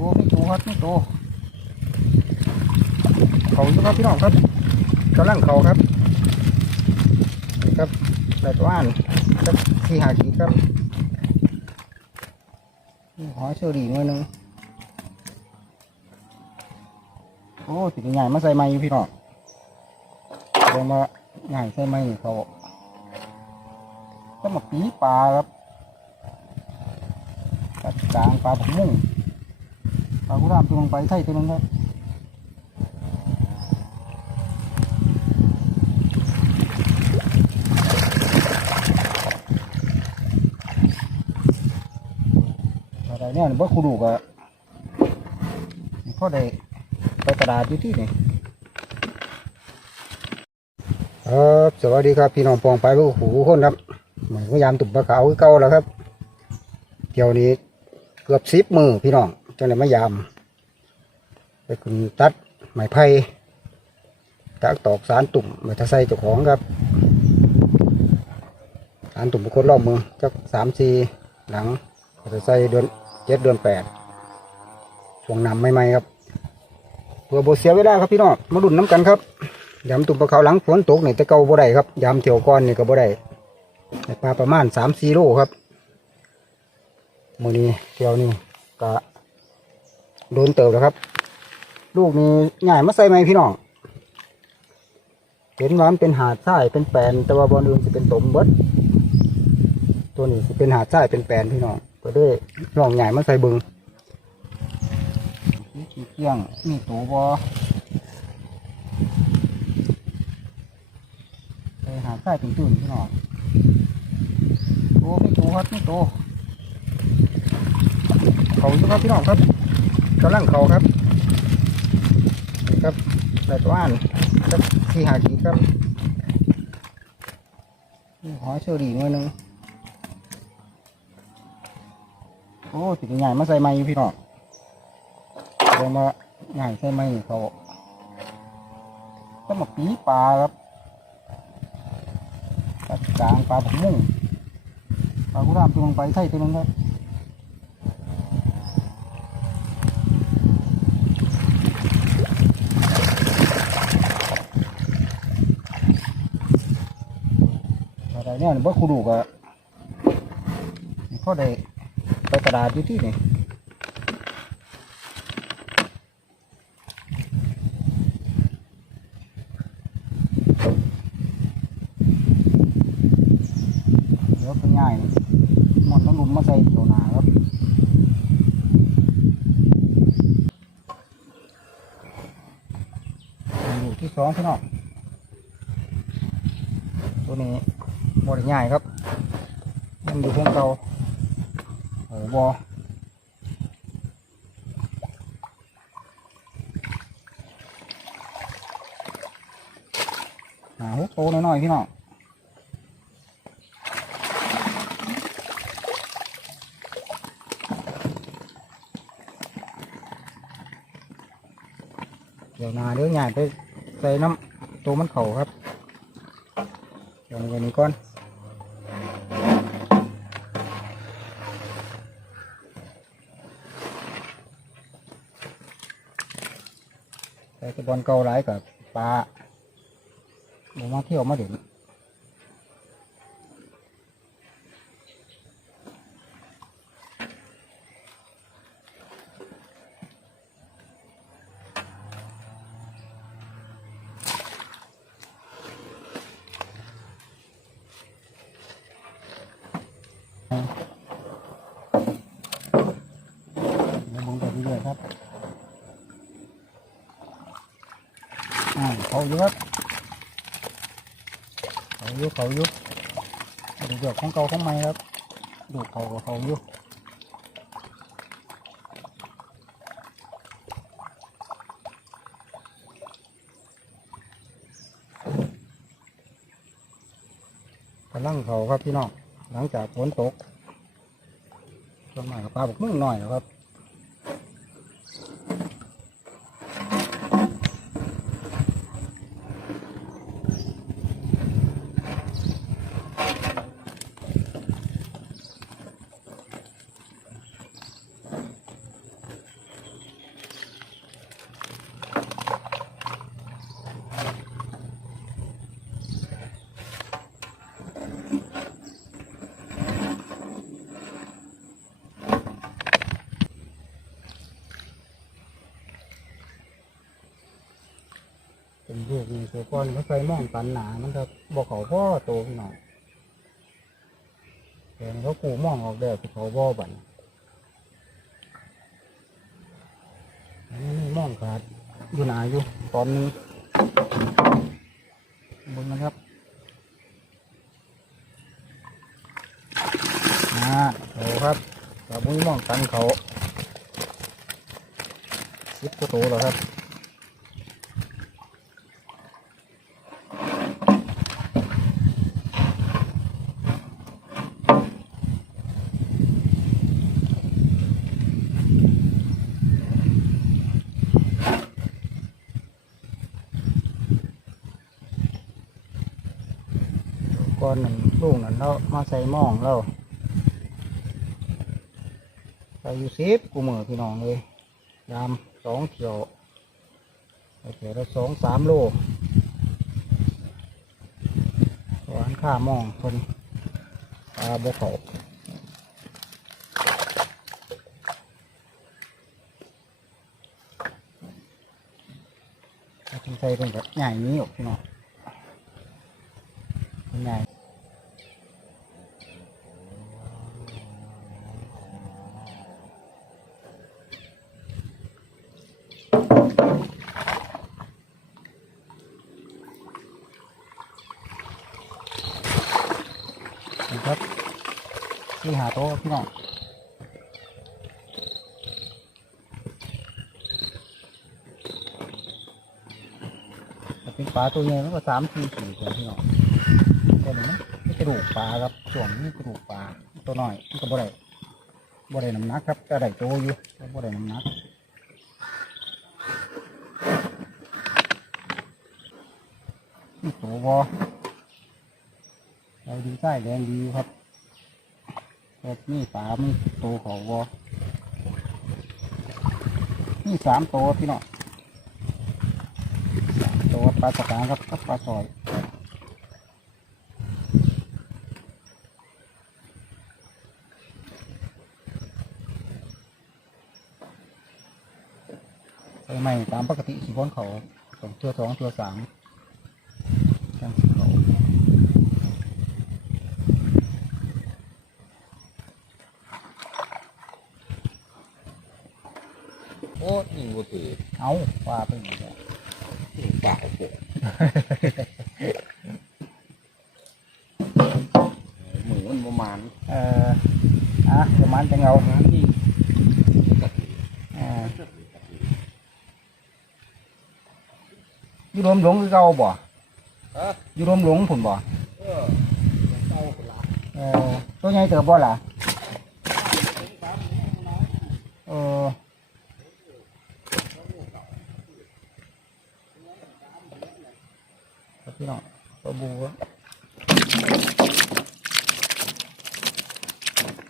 อ้ไม่โตครับไม่โตเขาอยู่ครับพี่น้องครับกำลังเขาครับ ครับได้ตัวอ่านสักที่หาขีดครับหอยเชอรี่หน่อนึงโอ้สิ่งใหญ่มาใส่ไม้พี่น้องลงมาใหญ่ใส่ไม้เขาก็มาปีปลาครับปลากลางปลาผักมุ้ง ปลากุรามตัวลงไปไทยตัวนึงครับอะไรเนี่ยบ่คูดูกะพ่อได้ไปตลาดอยู่ที่นี่ครับสวัสดีครับพี่น้องปองไปผู้หูคนครับเหมือนพยายามตุ่มปลาขาวเก่าแล้วครับเที่ยวนี้เกือบสิบมือพี่น้อง จังเลยมายาม ไปคุณตัดไม้ไผ่ตักตอกสารตุ่มม้ตะไซเจ้าของครับสารตุ่มบุคคลรอบมือจักสามสี่หลังม้ตะไซเดือนเจ็ดเดือนแปดช่วงนำใหม่ๆครับเพื่อโบเสียเวลาครับพี่น้องมาดุนน้ำกันครับยำตุ่มปลาเขาหลังฝนตกเนี่แต่เก่าบ่ได้ครับยำเที่ยวก้อนนี่ก็บ่ได้ปลาประมาณสามสี่โลครับมือนี้เที่ยวนี้ก็ โดนเติบแล้วครับ ลูกนี้ง่ายมาใส่ไหมพี่น้องเห็นว่ามันเป็นหาดทรายเป็นแปลนแต่ว่าบอลอื่นจะเป็นตมเบิดตัวนี้จะเป็นหาดทรายเป็นแปลนพี่น้องก็ได้ลองใหญ่มาใส่บึงมีขี้เกี้ยงมีตัวบอไปหาใต้เป็นตื่นพี่น้องโอ้ไม่โตครับไม่โตเขาอยู่ครับพี่น้องครับ กำลังเขาครับครับได้ตัวอ่านสักที่หาขีดครับหอยเชอรี่หน่อยหนึงโอ้สิใหญ่มาใส่ไม้อยู่พี่น้องลงมาใหญ่ใส่ไม้เขาก็มาปีปลาครับปลากลางปลาผักมุ้งปลากุรามตัวลงไปไทยตัวนึงครับอะไร เนี่ยบ่คูดูกอะพ่อได้ไปตลาดอยู่ที่นี่เดี๋ยวไปง่ายหมดต้องลุมมาใส่ตัวหนาครับอยู่ที่สองพี่น้องตัวนี้ หมดง่ายครับมันอยู่พวงเก่าโอ้บอหาหกโตหน่อยๆพี่น้องเดี๋ยวนาเดี๋ยวใหญ่ไปใส่น้ำตัวมันเข่าครับเดี๋ยวนี้นี้ก่อน แต่กระ บอลเก่าหลายกับปลาหมูมาเที่ยวมาเด่นเดี๋ยวบุงไปเรื่อยๆครับ อ่า เขาอยู่ครับเขาอยู่เขาอยู่ดูเดือกของเก่าของใหม่ครับดูเขากับเขาอยู่กำลังเขาครับพี่น้องหลังจากฝนตกส่วนมากกับปลาบกมึงหน่อยครับ เป็นลูกนี่ตัวก้อนเขาใส่มองตันหนามันจะบอกเขาพ่อโตขึ้นหน่อยแต่เขากูมองออกเด้อเขาบ่บันนนี้หมองขาดอยู่หนาอยู่ตอนนึงบนนะครับอ่าโอ้ครับแต่บุ้ยมองตันเขาสิบกว่าโตแล้วครับ ก้อนหนึ่ง ลูกนั่นเรามาใส่หม้องเราใส่ยู่สิบกูมือพี่น้องเลยยามสองเขียวใส่เขียวละสองสามโลหวานข้าหม้องคนปลาบกเขาถ้าใส่เป็นแบบใหญ่นี้ออกพี่น้อง ยังไงนี่ ครับที่หาโต๊ะพี่น้องถ้าเป็นปลาตัวใหญ่มันก็สามสี่สี่ตัวพี่น้องตัวนี้มันกระดูกปลาครับส่วนนี้กระดูกปลาตัวน้อยมันก็บ่ได้บ่ได้น้ำหนักครับแต่ได้โตอยู่บ่ได้น้ำหนัก นี่โตบอเราดีใต้แดงดีครับแต่นี่ปลามีโตเขาบอนี่สามโตวพี่น้องสามโตวปลาสกางครับกับปลาซอยใส่ใหม่ตามปกติสีบนเขาสองเทือสองเทือสามจังสีเขา โอ้ยิงบ่ถือ เอาว่าเป็นอย่างนี้ยิงเปล่าเปล่าหมูมันประมาณเอ่ออะประมาณจังเอานี่เอ่ออยู่รวมหลงคือเก่าบ่เอออยู่รวมหลงผุนบ่เออเต้าคนละเออตัวใหญ่เติบบ่ล่ะเออครับ พี่น้องปลาบูอะ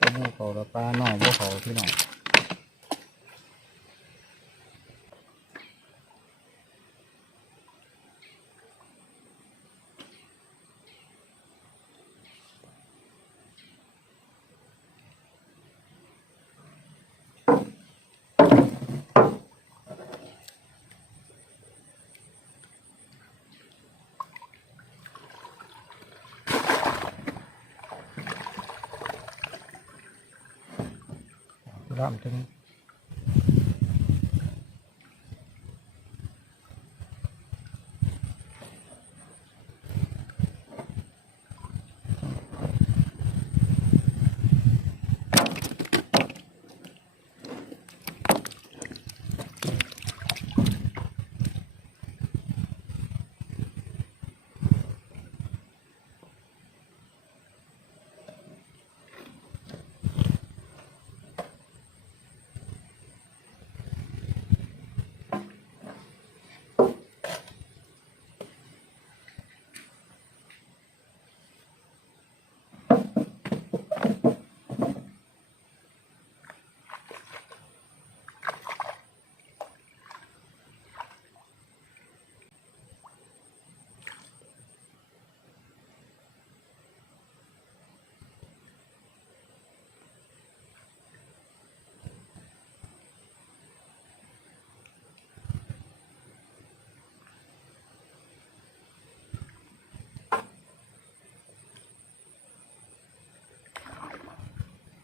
ปลาบูเขาแล้วปลาหน่อยบ่เขาพี่น้อง đạm trứng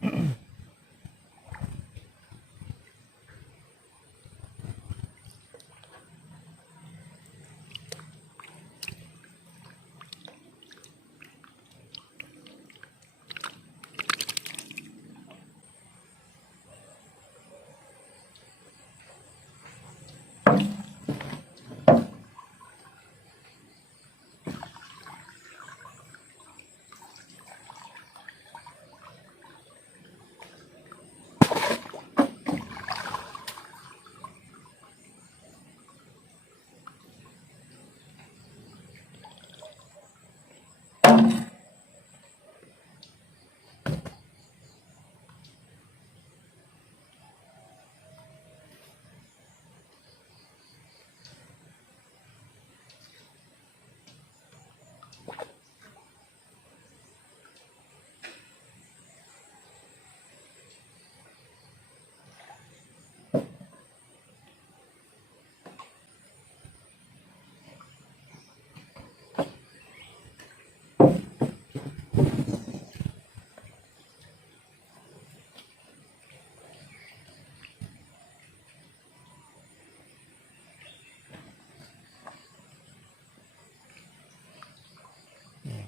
Mm-hmm.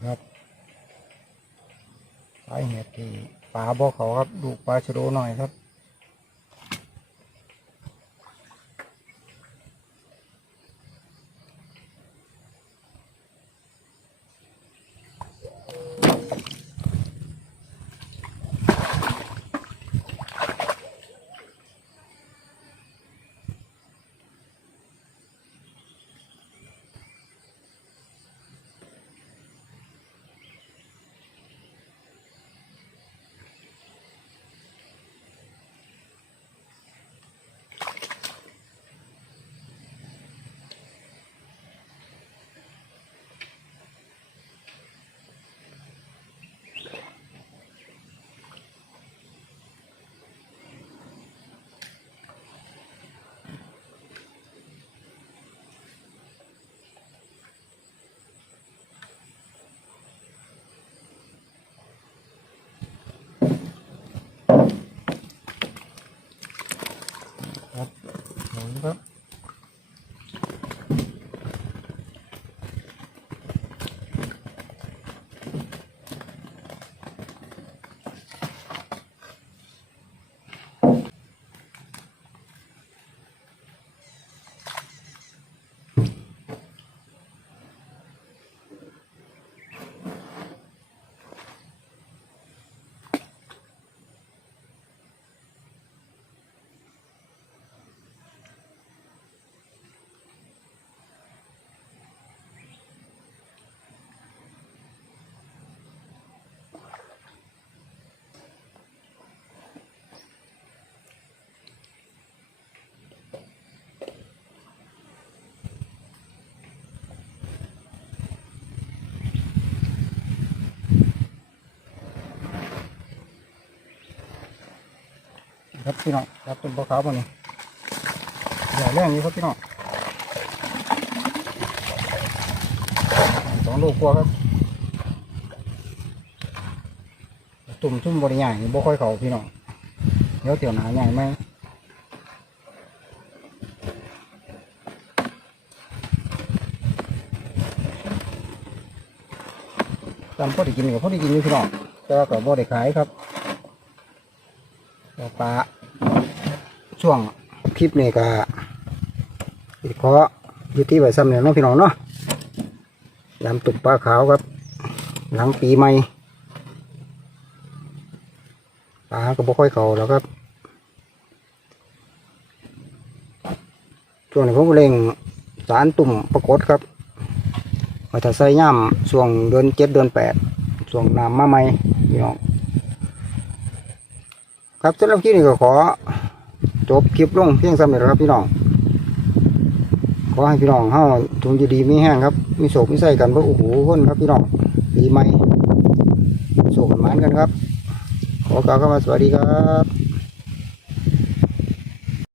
ครับสายเห็ดที่ป่าบ่อเขาครับดูปลาชโดหน่อยครับ ครับพี่น้องครับต้นปลาขาวมานี่ใหญ่แรงนี้ครับพี่น้องสองลูกกว่าครับตุ่มชุ่มบริใหญ่บ่ค่อยเขาพี่น้องเดี๋ยวเตี๋ยวหนาใหญ่ไหมตามพอด้กินกับพอด้กินอยู่พี่น้องแต่ว่าก็บ่ได้ขายครับปลา ช่วงคลิปนี้ก็ขออยู่ที่ไว้ซ้ำเนี่ยน้องพี่น้องเนาะยำตุ่มปลาขาวครับ หลังปีใหม่ปลาก็บ่ค่อยเขาแล้วครับช่วงนี้ผมเร่งสารตุ่มปรากฏครับมาถ้าใส่ย่ำช่วงเดือนเจ็ดเดือนแปดช่วงน้ำมาใหม่พี่น้องครับสำหรับคลิปนี้ก็ขอ จบคลิปลงเพียงสำเร็จแล้วครับพี่น้องขอให้พี่น้องเฮาทุนอยู่ดีมีแห้งครับ มีโศกมีใส่กันเพราะโอ้โหคนครับพี่น้องดีไหมโศกกันหมานกันครับ ขอกล่าวคำว่าสวัสดีครับ